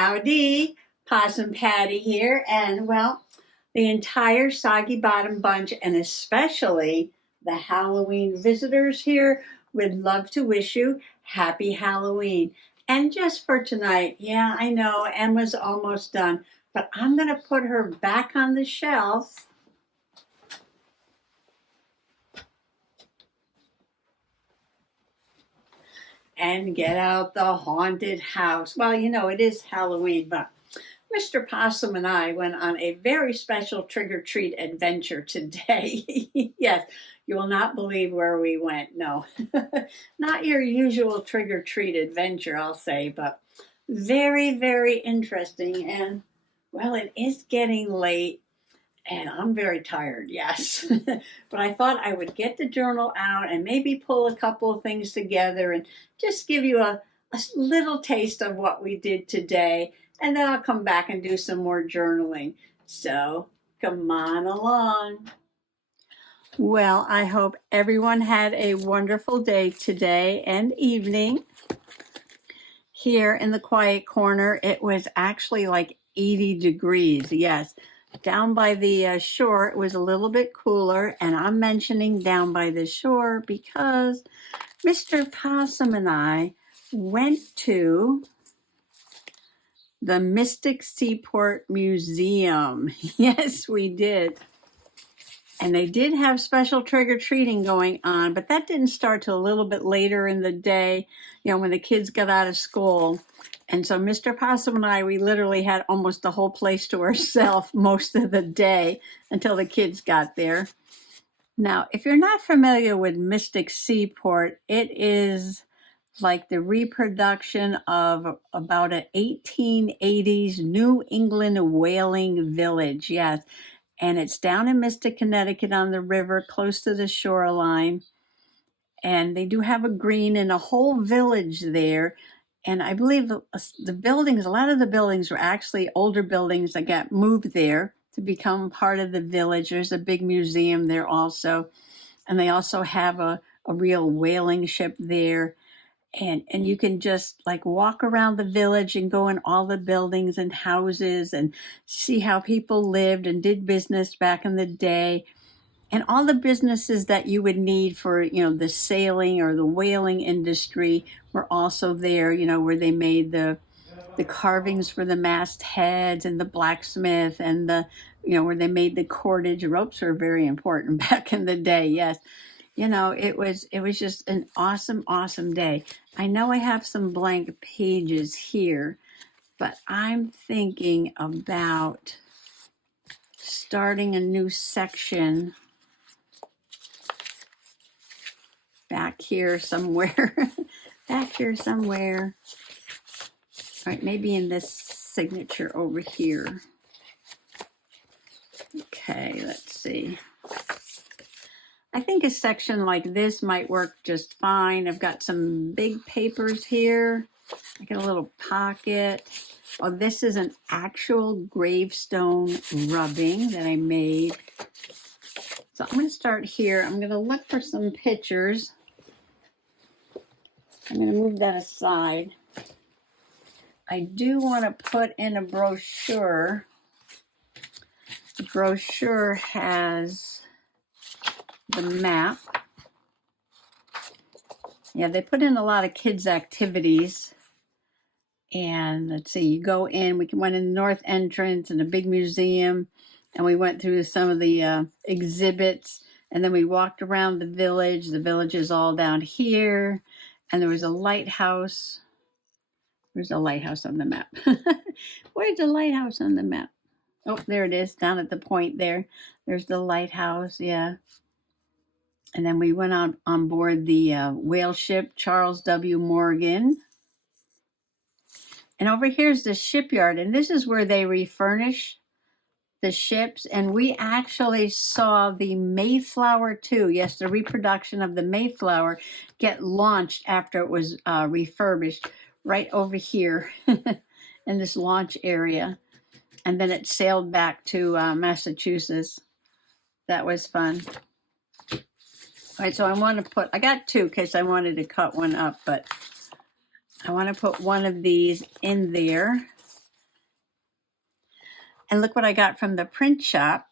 Howdy, Possum Patty here, and well, the entire Soggy Bottom bunch, and especially the Halloween visitors here, would love to wish you happy Halloween. And just for tonight, yeah, I know Emma's almost done, but I'm going to put her back on the shelf. And get out the haunted house. Well, you know, it is Halloween, but Mr. Possum and I went on a very special trick-or-treat adventure today. Yes, you will not believe where we went. No, not your usual trick-or-treat adventure, I'll say, but very, very interesting. And, well, it is getting late. And I'm very tired, yes. But I thought I would get the journal out and maybe pull a couple of things together and just give you a little taste of what we did today. And then I'll come back and do some more journaling. So come on along. Well, I hope everyone had a wonderful day today and evening. Here in the quiet corner, it was actually like 80 degrees, yes. Down by the shore, it was a little bit cooler, and I'm mentioning down by the shore because Mr. Possum and I went to the Mystic Seaport Museum. Yes, we did. And they did have special trick-or-treating going on, but that didn't start till a little bit later in the day, you know, when the kids got out of school. And so Mr. Possum and I, we literally had almost the whole place to ourselves most of the day until the kids got there. Now, if you're not familiar with Mystic Seaport, it is like the reproduction of about an 1880s New England whaling village. Yes. And it's down in Mystic, Connecticut on the river, close to the shoreline. And they do have a green and a whole village there. And I believe the buildings, a lot of the buildings were actually older buildings that got moved there to become part of the village. There's a big museum there also. And they also have a real whaling ship there. And you can just like walk around the village and go in all the buildings and houses and see how people lived and did business back in the day. And all the businesses that you would need for, you know, the sailing or the whaling industry were also there, you know, where they made the carvings for the mastheads and the blacksmith and the, you know, where they made the cordage. Ropes were very important back in the day, yes. You know, it was just an awesome, awesome day. I know I have some blank pages here, but I'm thinking about starting a new section back here somewhere. Back here somewhere. All right, maybe in this signature over here. Okay, let's see. I think a section like this might work just fine. I've got some big papers here. I got a little pocket. Oh, this is an actual gravestone rubbing that I made. So I'm going to start here. I'm going to look for some pictures. I'm going to move that aside. I do want to put in a brochure. The brochure has the map. Yeah, they put in a lot of kids' activities. And let's see, you go in, we went in the north entrance and a big museum, and we went through some of the exhibits, and then we walked around the village. The village is all down here, and there was a lighthouse. Where's the lighthouse on the map? Where's the lighthouse on the map? Oh, there it is, down at the point there. There's the lighthouse, yeah. And then we went on board the whale ship Charles W. Morgan. And over here's the shipyard, and this is where they refurnish the ships. And we actually saw the Mayflower too. Yes, the reproduction of the Mayflower get launched after it was refurbished right over here in this launch area. And then it sailed back to Massachusetts. That was fun. All right, so I want to put, I got two because I wanted to cut one up, but I want to put one of these in there. And look what I got from the print shop.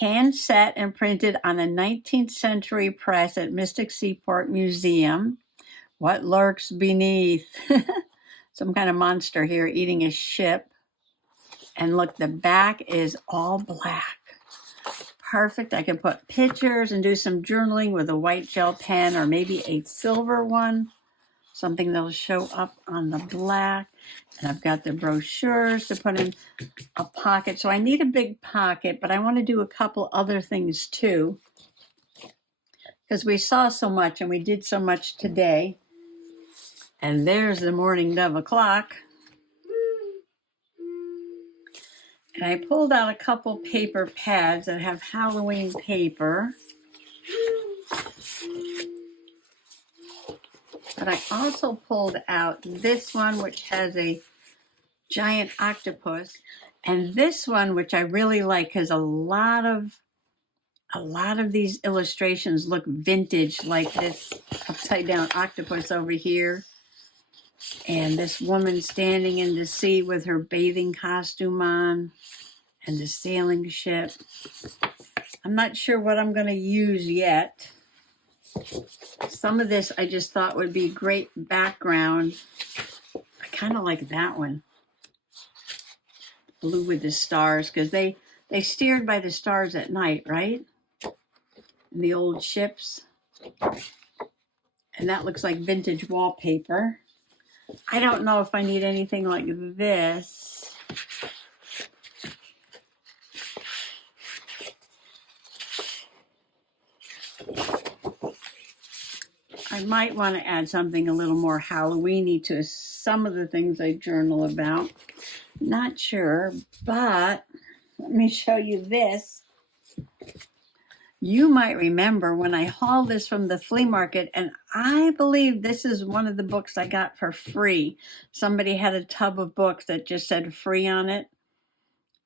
Hand set and printed on a 19th century press at Mystic Seaport Museum. What lurks beneath? Some kind of monster here eating a ship. And look, the back is all black. Perfect. I can put pictures and do some journaling with a white gel pen or maybe a silver one. Something that'll show up on the black. And I've got the brochures to put in a pocket. So I need a big pocket, but I want to do a couple other things too. Because we saw so much and we did so much today. And there's the morning dove o'clock. And I pulled out a couple paper pads that have Halloween paper. But I also pulled out this one, which has a giant octopus. And this one, which I really like, because a lot of these illustrations look vintage, like this upside down octopus over here. And this woman standing in the sea with her bathing costume on. And the sailing ship. I'm not sure what I'm going to use yet. Some of this I just thought would be great background. I kind of like that one. Blue with the stars, because they steered by the stars at night, right? In the old ships. And that looks like vintage wallpaper. I don't know if I need anything like this. I might want to add something a little more Halloween-y to some of the things I journal about. Not sure, but let me show you this. You might remember when I hauled this from the flea market, and I believe this is one of the books I got for free. Somebody had a tub of books that just said free on it.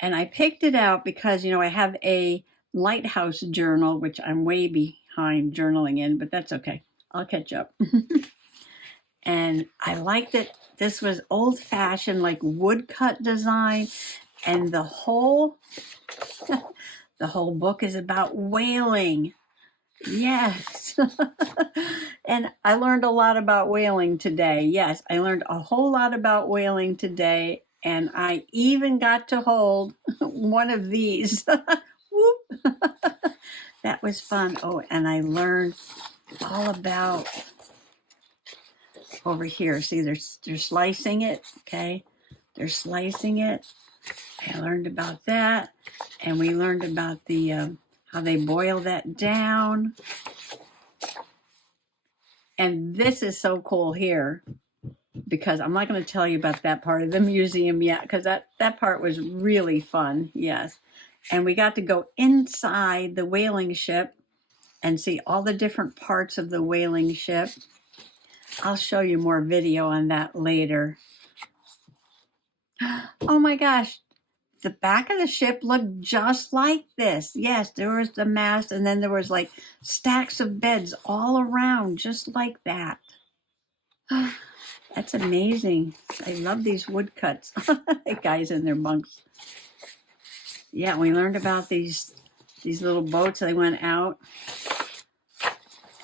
And I picked it out because, I have a lighthouse journal, which I'm way behind journaling in, but that's okay. I'll catch up. And I liked that this was old-fashioned, like woodcut design, and the whole book is about whaling. Yes. And I learned a lot about whaling today. Yes, I learned a whole lot about whaling today, and I even got to hold one of these. Whoop. That was fun. Oh, and I learned all about over here. See, they're slicing it. Okay, they're slicing it. I learned about that, and we learned about the how they boil that down. And this is so cool here, because I'm not going to tell you about that part of the museum yet, because that part was really fun. Yes, and we got to go inside the whaling ship and see all the different parts of the whaling ship. I'll show you more video on that later. Oh my gosh, the back of the ship looked just like this. Yes, there was the mast, and then there was like stacks of beds all around, just like that. That's amazing. I love these woodcuts. The guys in their bunks. Yeah, we learned about these little boats. They went out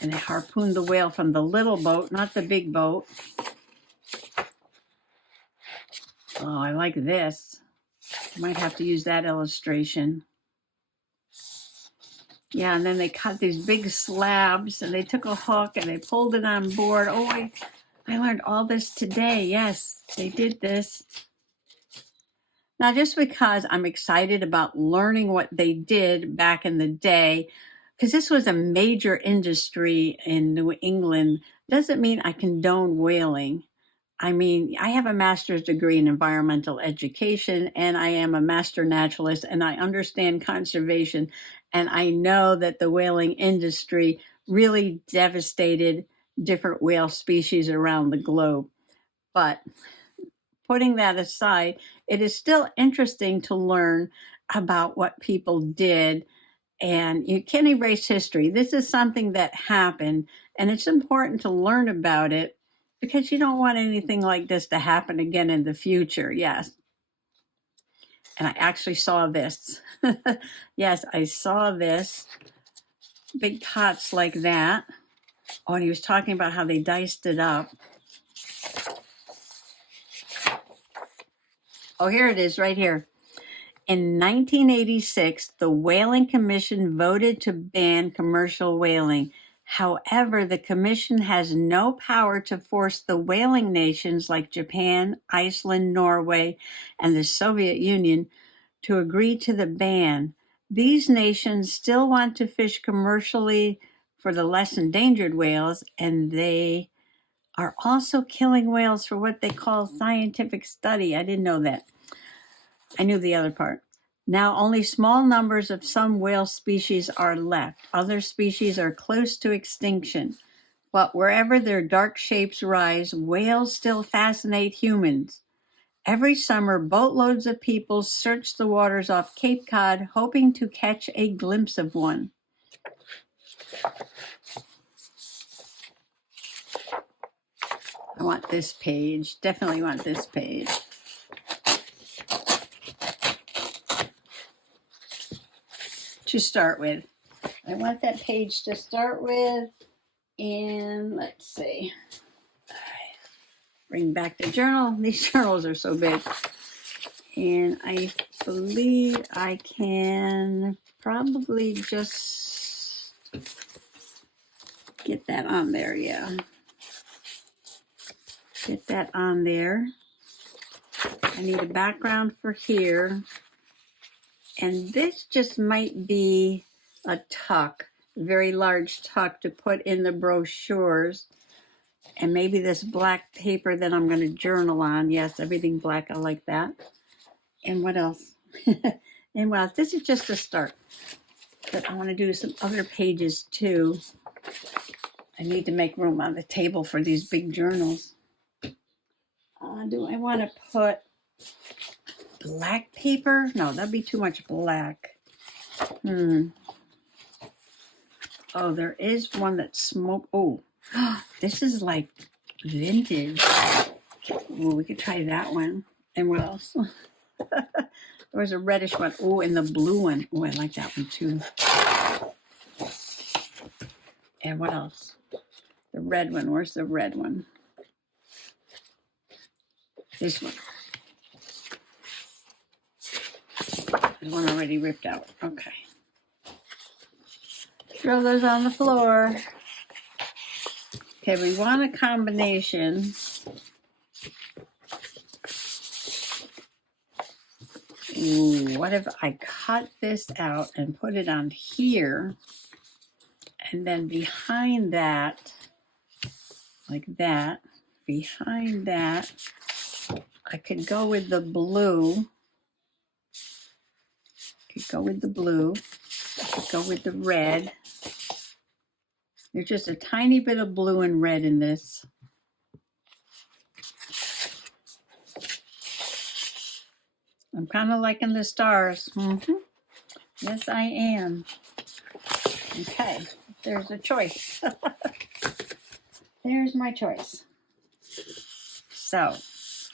and they harpooned the whale from the little boat, not the big boat. Oh, I like this. Might have to use that illustration. Yeah, and then they cut these big slabs, and they took a hook and they pulled it on board. Oh, I learned all this today. Yes, they did this. Now, just because I'm excited about learning what they did back in the day, because this was a major industry in New England, doesn't mean I condone whaling. I mean, I have a master's degree in environmental education, and I am a master naturalist, and I understand conservation, and I know that the whaling industry really devastated different whale species around the globe. But putting that aside, it is still interesting to learn about what people did, and you can't erase history. This is something that happened, and it's important to learn about it, because you don't want anything like this to happen again in the future. Yes. And I actually saw this. Yes, I saw this. Big pots like that. Oh, and he was talking about how they diced it up. Oh, here it is right here. In 1986, the Whaling Commission voted to ban commercial whaling. However, the commission has no power to force the whaling nations like Japan, Iceland, Norway, and the Soviet Union to agree to the ban. These nations still want to fish commercially for the less endangered whales, and they are also killing whales for what they call scientific study. I didn't know that. I knew the other part. Now, only small numbers of some whale species are left. Other species are close to extinction. But wherever their dark shapes rise, whales still fascinate humans. Every summer, boatloads of people search the waters off Cape Cod, hoping to catch a glimpse of one. I want this page. Definitely want this page. To start with. I want that page to start with. And let's see. Bring back the journal. These journals are so big. And I believe I can probably just get that on there. Yeah. Get that on there. I need a background for here. And this just might be a tuck, a very large tuck to put in the brochures. And maybe this black paper that I'm going to journal on. Yes, everything black. I like that. And what else? And well, this is just a start. But I want to do some other pages too. I need to make room on the table for these big journals. Do I want to put black paper? No, that'd be too much black. Oh, there is one that smoke. Oh, this is like vintage. Oh, we could try that one. And what else? There was a reddish one. Oh, and the blue one. Oh, I like that one too. And what else? The red one. Where's the red one? This one. There's one already ripped out. Okay. Throw those on the floor. Okay, we want a combination. Ooh, what if I cut this out and put it on here? And then behind that, like that, behind that, I could go with the blue. Could go with the blue. Could go with the red. There's just a tiny bit of blue and red in this. I'm kind of liking the stars. Yes, I am. Okay, there's a choice. There's my choice. So,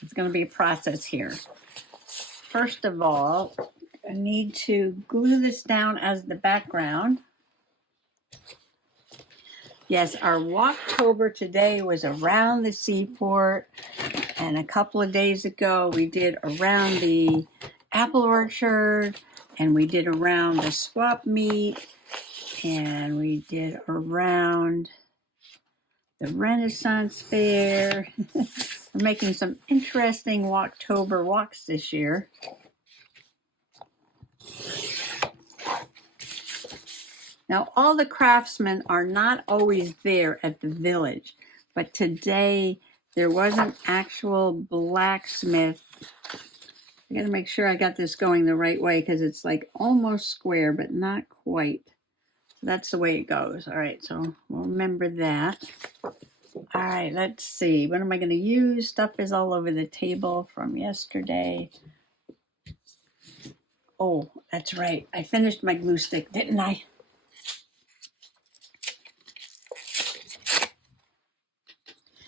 it's going to be a process here. First of all, I need to glue this down as the background. Yes, our Walktober today was around the Seaport, and a couple of days ago we did around the apple orchard, and we did around the swap meet, and we did around the Renaissance Fair. We're making some interesting Walktober walks this year. Now, all the craftsmen are not always there at the village, but today there was an actual blacksmith. I gotta make sure I got this going the right way because it's like almost square, but not quite. So that's the way it goes. All right, so we'll remember that. All right, let's see. What am I gonna use? Stuff is all over the table from yesterday. Oh, that's right. I finished my glue stick, didn't I?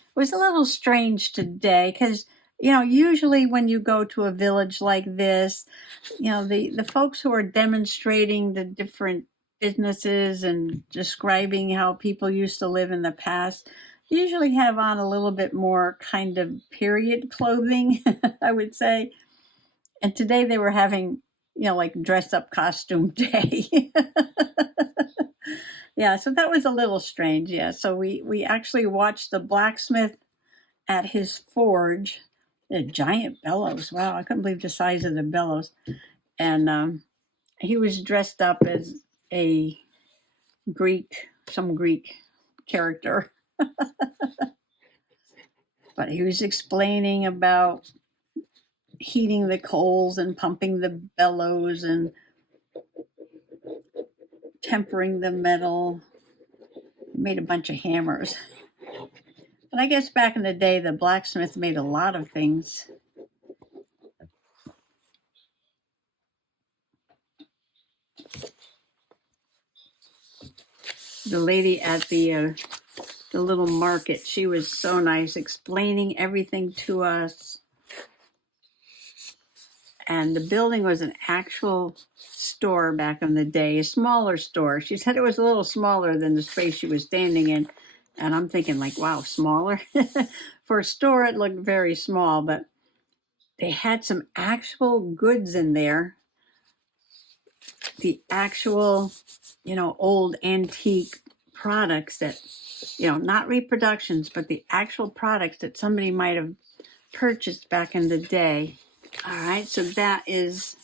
It was a little strange today because You know, usually when you go to a village like this, you know, the folks who are demonstrating the different businesses and describing how people used to live in the past usually have on a little bit more kind of period clothing, I would say. And today they were having, you know, like dress up costume day. Yeah, so that was a little strange. Yeah, so we actually watched the blacksmith at his forge. A giant bellows. Wow, I couldn't believe the size of the bellows. And he was dressed up as a some Greek character. But he was explaining about heating the coals and pumping the bellows and tempering the metal. He made a bunch of hammers. But I guess back in the day, the blacksmith made a lot of things. The lady at the little market, she was so nice, explaining everything to us. And the building was an actual store back in the day, a smaller store. She said it was a little smaller than the space she was standing in. And I'm thinking like, wow, smaller? For a store, it looked very small, but they had some actual goods in there. The actual, you know, old antique products that, you know, not reproductions, but the actual products that somebody might have purchased back in the day. All right, so that is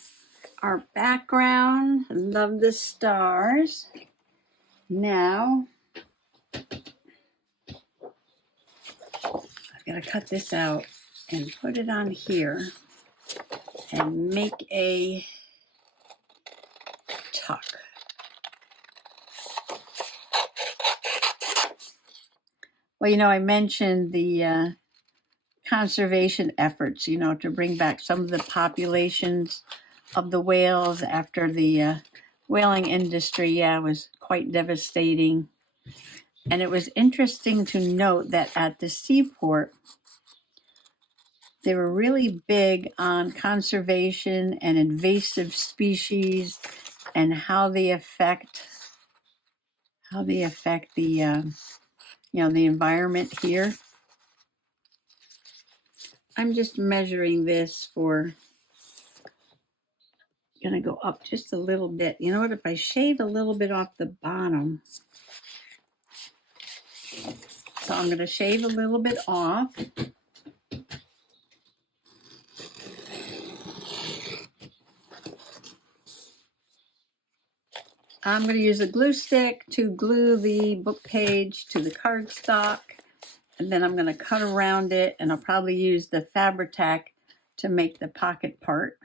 our background. I love the stars. Now, I've got to cut this out and put it on here and make a tuck. Well, you know, I mentioned the conservation efforts, you know, to bring back some of the populations of the whales after the whaling industry, yeah, was quite devastating. And it was interesting to note that at the Seaport, they were really big on conservation and invasive species and how they affect the you know, the environment here. I'm just measuring this for, gonna go up just a little bit. You know what, if I shave a little bit off the bottom, so I'm gonna shave a little bit off. I'm going to use a glue stick to glue the book page to the cardstock, and then I'm going to cut around it, and I'll probably use the Fabri-Tac to make the pocket part.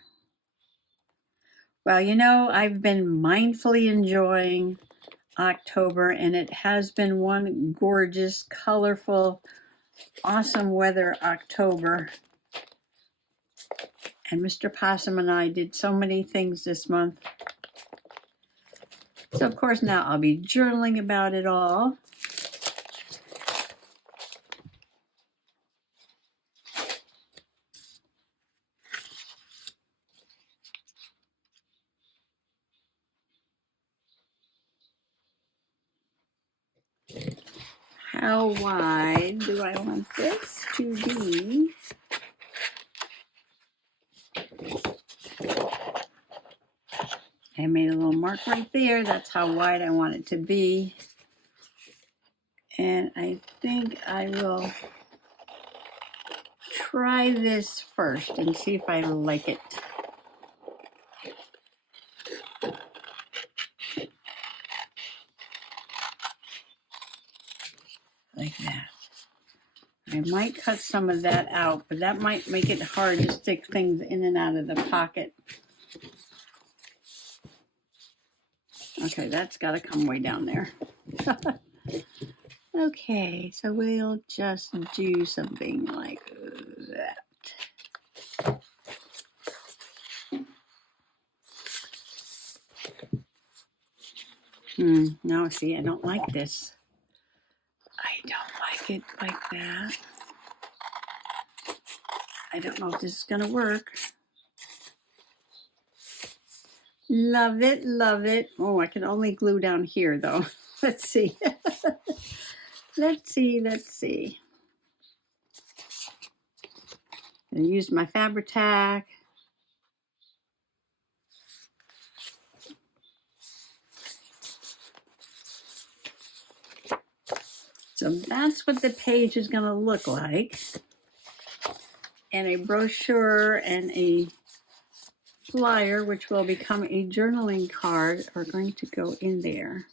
Well, you know, I've been mindfully enjoying October, and it has been one gorgeous, colorful, awesome weather October. And Mr. Possum and I did so many things this month. So, of course, now I'll be journaling about it all. How wide do I want this to be? I made a little mark right there. That's how wide I want it to be. And I think I will try this first and see if I like it. Like that. I might cut some of that out, but that might make it hard to stick things in and out of the pocket. Okay, that's got to come way down there. Okay, so we'll just do something like that. No, see, I don't like this. I don't like it like that. I don't know if this is going to work. Love it, love it. Oh, I can only glue down here though. Let's see. Let's see. I used my Fabri-Tac. So that's what the page is going to look like. And a brochure and a flyer, which will become a journaling card, are going to go in there.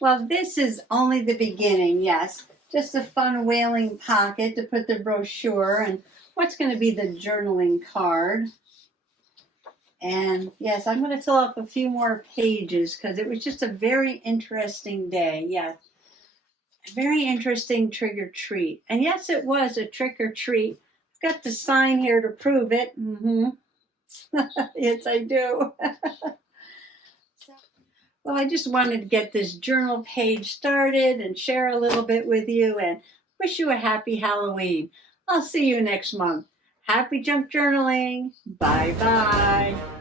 Well, this is only the beginning, yes. Just a fun whaling pocket to put the brochure and what's going to be the journaling card. And yes, I'm going to fill up a few more pages because it was just a very interesting day. Yes, a very interesting trick-or-treat. And yes, it was a trick-or-treat. I've got the sign here to prove it. Yes, I do. Well, I just wanted to get this journal page started and share a little bit with you and wish you a happy Halloween. I'll see you next month. Happy junk journaling. Bye-bye.